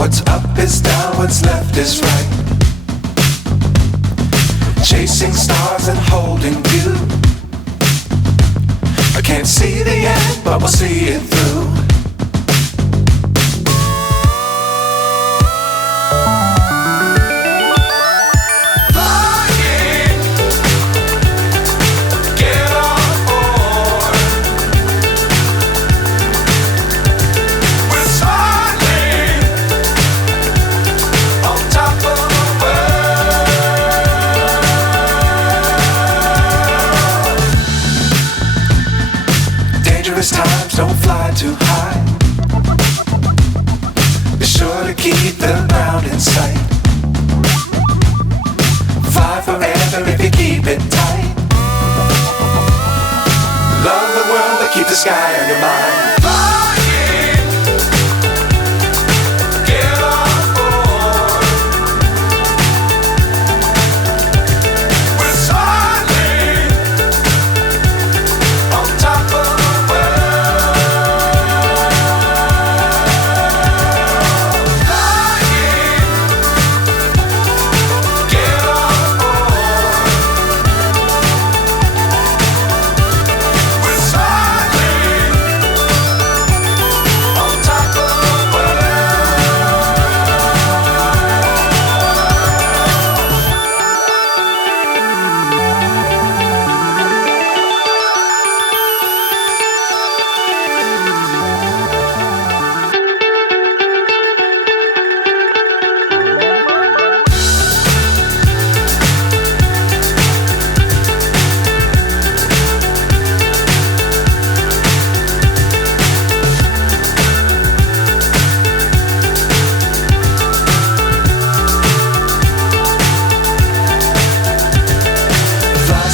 What's up is down, what's left is right. Chasing stars and holding you. I can't see the end, but we'll see it through. Times don't fly too high. Be sure to keep the ground in sight. Fly forever if you keep it tight. Love the world but keep the sky on your mind.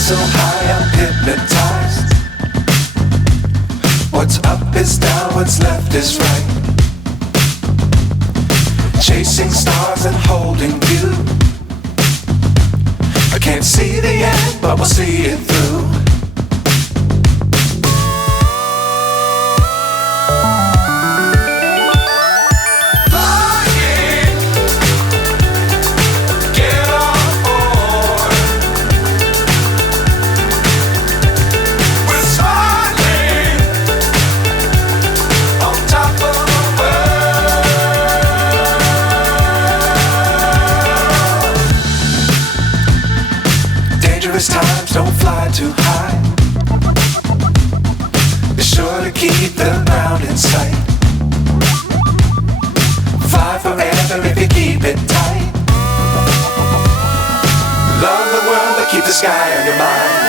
So high I'm hypnotized. What's up is down, what's left is right. Chasing stars and holding you. I can't see the end, but we'll see it through. Times don't fly too high. Be sure to keep the ground in sight. Fly forever if you keep it tight. Love the world but keep the sky on your mind.